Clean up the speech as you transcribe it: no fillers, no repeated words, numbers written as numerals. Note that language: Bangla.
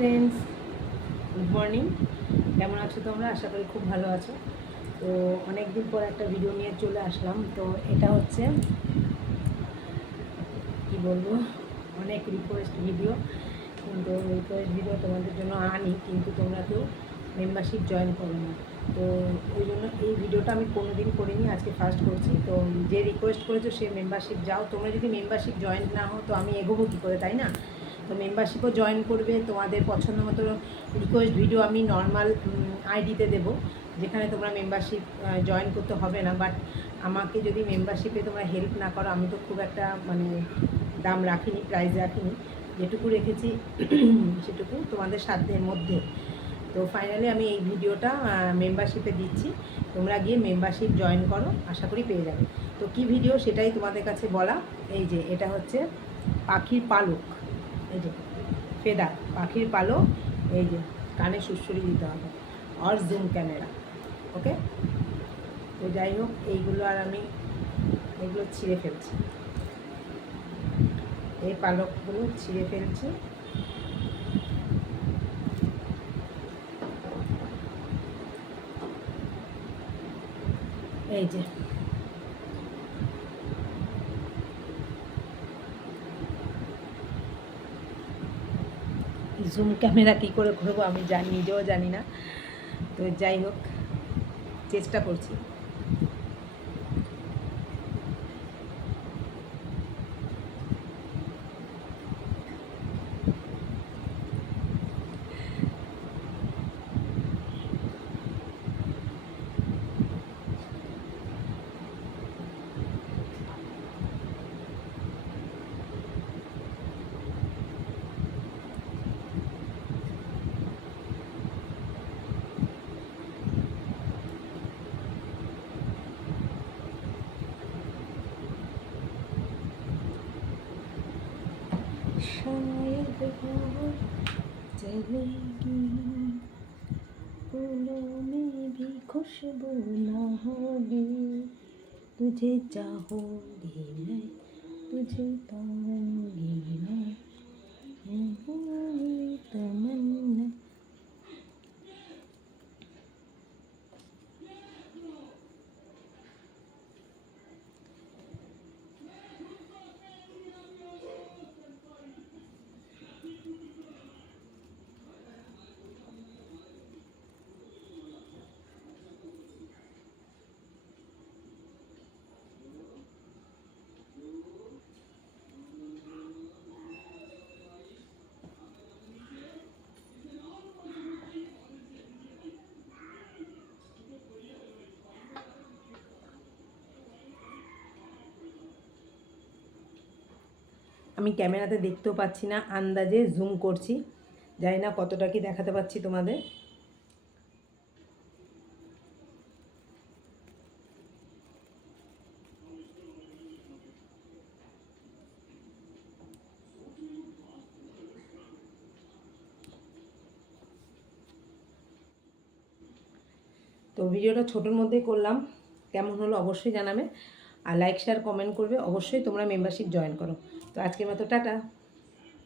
Friends, good morning. কেমন আছো তোমরা? আশা করি খুব ভালো আছো। তো অনেক দিন পর একটা ভিডিও নিয়ে চলে আসলাম। তো এটা হচ্ছে কি বলবো, অনেক রিকোয়েস্ট ভিডিও, কিন্তু রিকোয়েস্ট ভিডিও তোমাদের জন্য আনি, কিন্তু তোমরা কেউ মেম্বারশিপ জয়েন করো না। তো ওই জন্য এই ভিডিওটা আমি কোনো দিন করিনি, আজকে ফার্স্ট করছি। তো যে রিকোয়েস্ট করেছো সে মেম্বারশিপ যাও। তোমরা যদি মেম্বারশিপ জয়েন না হও তো আমি এগোবো কী করে, তাই না? তো মেম্বারশিপও জয়েন করবে। তোমাদের পছন্দ মতো রিকোয়েস্ট ভিডিও আমি নর্মাল আইডিতে দেবো, যেখানে তোমরা মেম্বারশিপ জয়েন করতে হবে না। বাট আমাকে যদি মেম্বারশিপে তোমরা হেল্প না করো, আমি তো খুব একটা দাম রাখিনি, প্রাইস রাখিনি, যেটুকু রেখেছি সেটুকু তোমাদের সাধ্যের মধ্যে। তো ফাইনালি আমি এই ভিডিওটা মেম্বারশিপে দিচ্ছি, তোমরা গিয়ে মেম্বারশিপ জয়েন করো, আশা করি পেয়ে যাবে। তো কি ভিডিও সেটাই তোমাদের কাছে বলা। এই যে এটা হচ্ছে পাখির পালক, এই যে ফেদার পাখির পালক, এই যে কানে সুড়সুড়ি দিতে হবে, আর জুম ক্যামেরা। ওকে, তো যাই হোক, এইগুলো আর আমি এগুলো ছিঁড়ে ফেলছি, এই পালকগুলো ছিঁড়ে ফেলছি। এই যে জুম ক্যামেরা কী করে করবো আমি নিজেও জানি না। তো যাই হোক, চেষ্টা করছি। शायद वो चलेगी, फूलों में भी खुशबू ना होगी, तुझे चाहूँगी मैं, तुझे पाऊँगी मैं, तमन्ना। আমি ক্যামেরাতে দেখতেও পাচ্ছি না, আন্দাজে জুম করছি, জানি না কতটা কি দেখাতে পাচ্ছি তোমাদের। তো ভিডিওটা ছোটোর মধ্যেই করলাম, কেমন হলো অবশ্যই জানাবে, আর লাইক শেয়ার কমেন্ট করবে। অবশ্যই তোমরা মেম্বারশিপ জয়েন করো। তো আজকের মতো টাটা।